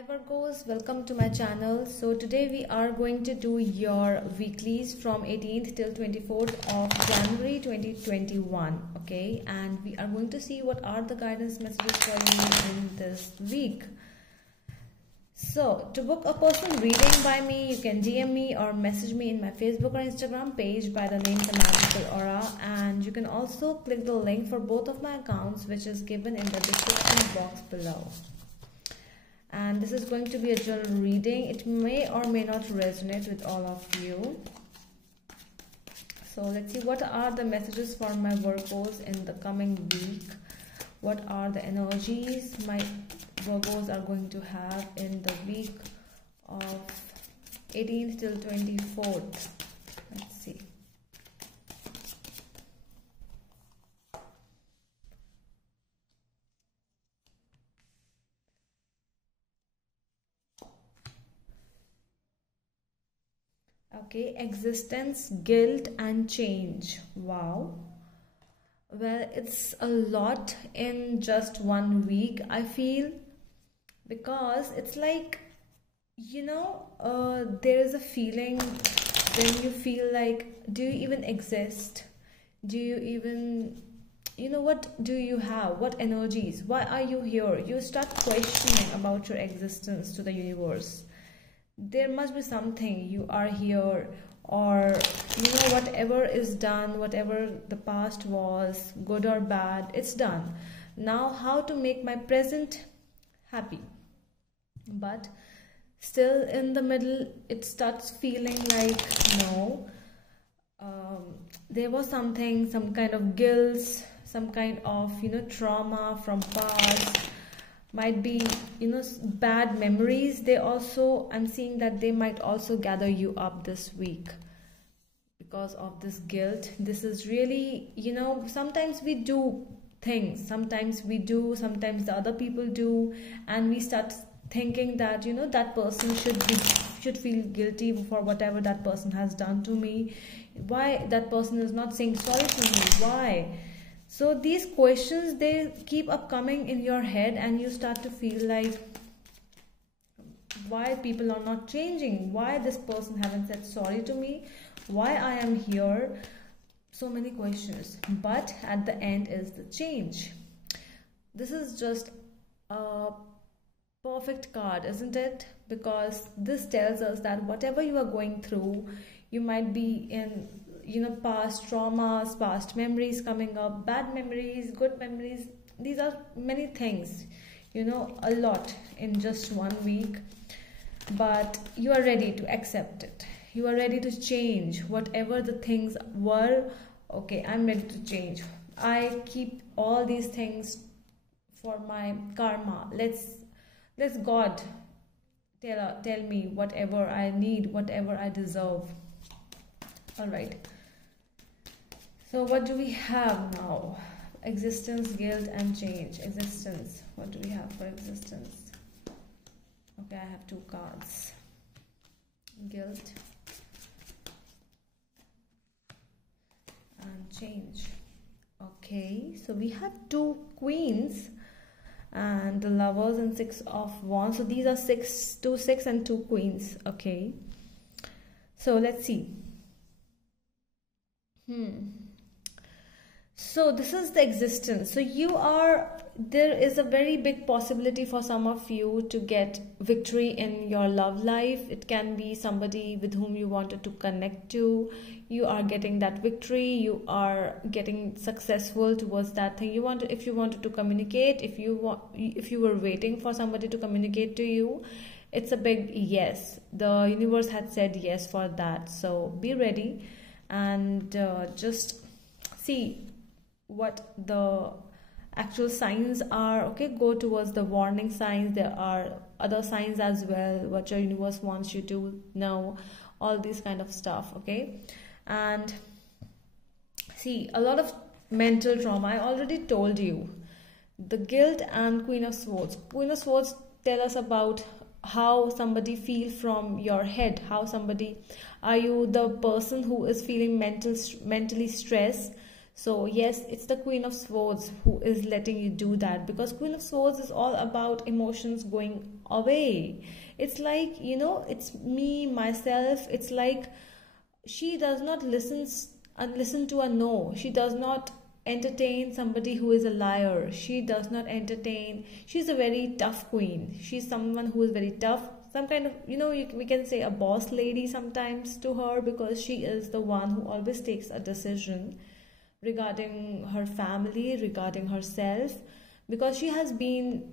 Hi Virgos, welcome to my channel. So today we are going to do your weeklies from 18th till 24th of January 2021. Okay, and we are going to see what are the guidance messages for you in this week. So to book a personal reading by me, you can DM me or message me in my Facebook or Instagram page by the name The Magical Aura, and you can also click the link for both of my accounts, which is given in the description box below. And this is going to be a general reading. It may or may not resonate with all of you. So let's see what are the messages for my Virgos in the coming week. What are the energies my Virgos are going to have in the week of 18th till 24th. Let's see. Okay, existence, guilt and change. Wow. Well, it's a lot in just 1 week, I feel, because it's like, there is a feeling when you feel like, do you even exist? Do you even, what do you have? What energies? Why are you here? You start questioning about your existence to the universe. There must be something you are here, or whatever is done, whatever the past was, good or bad, it's done. Now how to make my present happy? But still in the middle it starts feeling like, no, there was something, some kind of guilt, some kind of trauma from past. Might be bad memories. They also, I'm seeing that they might also gather you up this week because of this guilt. This is really, sometimes we do things, sometimes we do, sometimes the other people do, and we start thinking that that person should feel guilty for whatever that person has done to me. Why that person is not saying sorry to me? Why? So these questions, they keep up coming in your head, and you start to feel like, why people are not changing? Why this person haven't said sorry to me? Why I am here? So many questions. But at the end is the change. This is just a perfect card, isn't it? Because this tells us that whatever you are going through, you might be in past traumas, past memories coming up, bad memories, good memories. These are many things, a lot in just 1 week. But you are ready to accept it. You are ready to change whatever the things were. Okay, I'm ready to change. I keep all these things for my karma. Let's God tell me whatever I need, whatever I deserve. All right. So what do we have now? Existence, guilt and change. Existence. What do we have for existence? Okay, I have 2 cards. Guilt and change. Okay, so we have 2 queens and the lovers and 6 of wands. So these are 2 6 and 2 queens. Okay, so let's see. So this is the existence. So there is a very big possibility for some of you to get victory in your love life. It can be somebody with whom you wanted to connect to. You are getting that victory. You are getting successful towards that thing. If you wanted to communicate, if you were waiting for somebody to communicate to you, it's a big yes. The universe had said yes for that. So be ready and just see what the actual signs are. Okay, go towards the warning signs. There are other signs as well, what your universe wants you to know, all these kind of stuff. Okay, and see, a lot of mental trauma. I already told you the guilt and Queen of Swords. Queen of Swords tell us about how somebody feel from your head. How somebody, are you the person who is feeling mentally stressed? So yes, it's the Queen of Swords who is letting you do that, because Queen of Swords is all about emotions going away. It's like, it's me, myself. It's like she does not listen to a no. She does not entertain somebody who is a liar. She does not entertain. She's a very tough queen. She's someone who is very tough. Some kind of, we can say a boss lady sometimes to her, because she is the one who always takes a decision regarding her family, regarding herself, because she has been,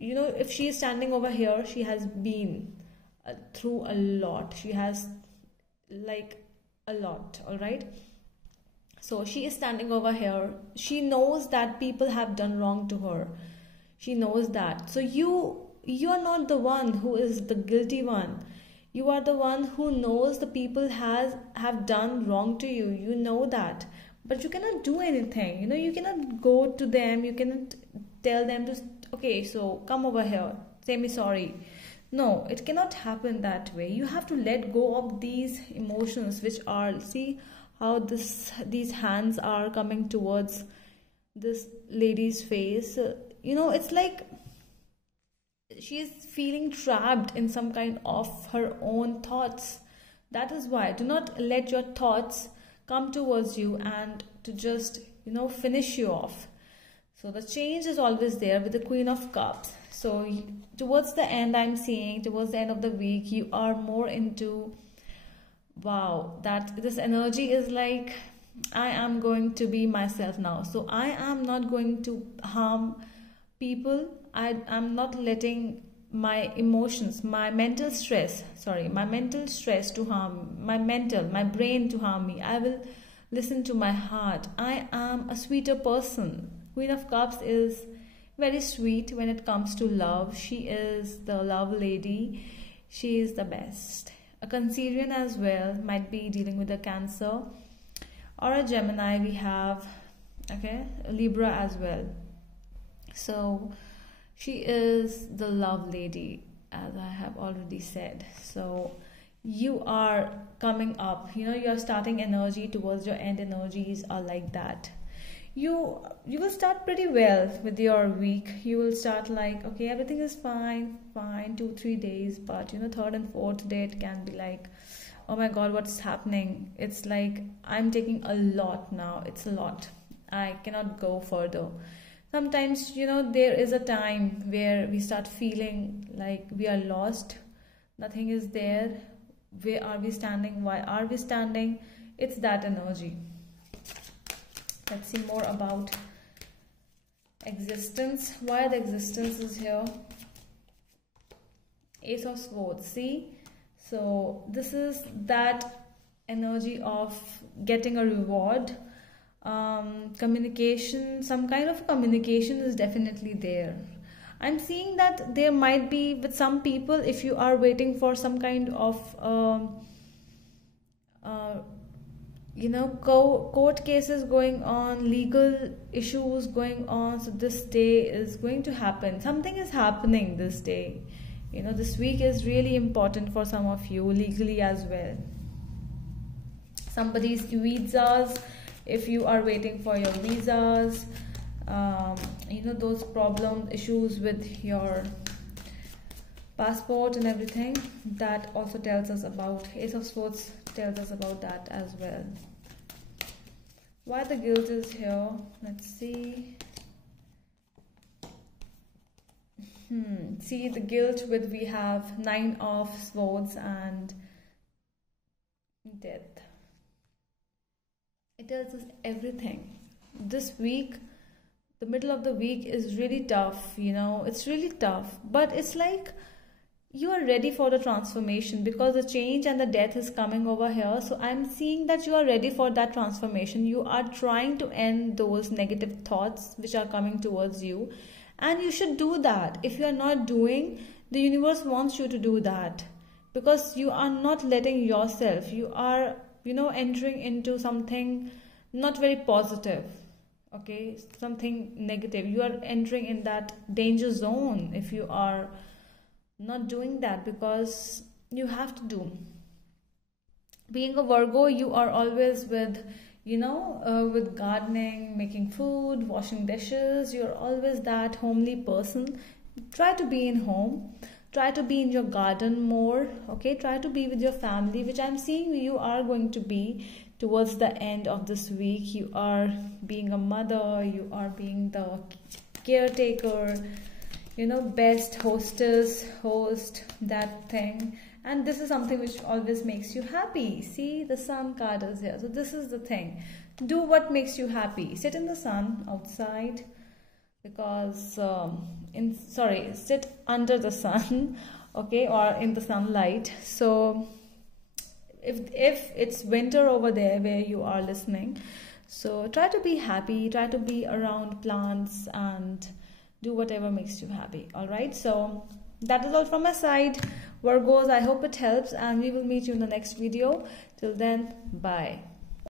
if she is standing over here, she has been through a lot. She has like a lot, all right? So she is standing over here. She knows that people have done wrong to her. She knows that. So you are not the one who is the guilty one. You are the one who knows the people have done wrong to you. You know that. But you cannot do anything. You cannot go to them. You cannot tell them to, okay, so come over here. Say me sorry. No, it cannot happen that way. You have to let go of these emotions, which are, see how these hands are coming towards this lady's face. It's like she is feeling trapped in some kind of her own thoughts. That is why do not let your thoughts come towards you and to just finish you off. So the change is always there with the Queen of Cups. So towards the end, I'm seeing towards the end of the week, you are more into, wow, that this energy is like, I am going to be myself now. So I am not going to harm people. I'm not letting my emotions, my mental stress to harm, my brain to harm me. I will listen to my heart. I am a sweeter person. Queen of Cups is very sweet when it comes to love. She is the love lady. She is the best. A Cancerian as well, might be dealing with a Cancer, or a Gemini we have, okay, a Libra as well. So she is the love lady, as I have already said. So you are coming up, your starting energy towards your end energies are like that. You will start pretty well with your week. You will start like, okay, everything is fine, 2-3 days, but third and fourth day it can be like, oh my god, what's happening? It's like I'm taking a lot now. It's a lot. I cannot go further. Sometimes, there is a time where we start feeling like we are lost. Nothing is there. Where are we standing? Why are we standing? It's that energy. Let's see more about existence. Why the existence is here. Ace of Swords. See? So this is that energy of getting a reward. Communication, some kind of communication is definitely there. I'm seeing that there might be with some people, if you are waiting for some kind of court cases going on, legal issues going on, so this day is going to happen. Something is happening this day. This week is really important for some of you, legally as well. Somebody's visas, if you are waiting for your visas, those problem issues with your passport and everything, that also tells us about, Ace of Swords tells us about that as well. Why the guilt is here? Let's see. See the guilt with, we have 9 of Swords and Death. It tells us everything. This week, the middle of the week is really tough, it's really tough, but it's like you are ready for the transformation, because the change and the death is coming over here. So I'm seeing that you are ready for that transformation. You are trying to end those negative thoughts which are coming towards you, and you should do that. If you are not doing, the universe wants you to do that, because you are not letting yourself, you are entering into something not very positive, okay, something negative. You are entering in that danger zone if you are not doing that, because you have to do. Being a Virgo, you are always with with gardening, making food, washing dishes. You're always that homely person. try to be in home, try to be in your garden more, okay? Try to be with your family, which I'm seeing you are going to be towards the end of this week. You are being a mother, you are being the caretaker, you know, best hostess, host, that thing. And this is something which always makes you happy. See, the sun card is here. So this is the thing. Do what makes you happy. Sit in the sun outside, because sit under the sun, okay, or in the sunlight. So if it's winter over there where you are listening, so try to be happy, try to be around plants and do whatever makes you happy. All right, so that is all from my side, Virgos. I hope it helps, and we will meet you in the next video. Till then, bye.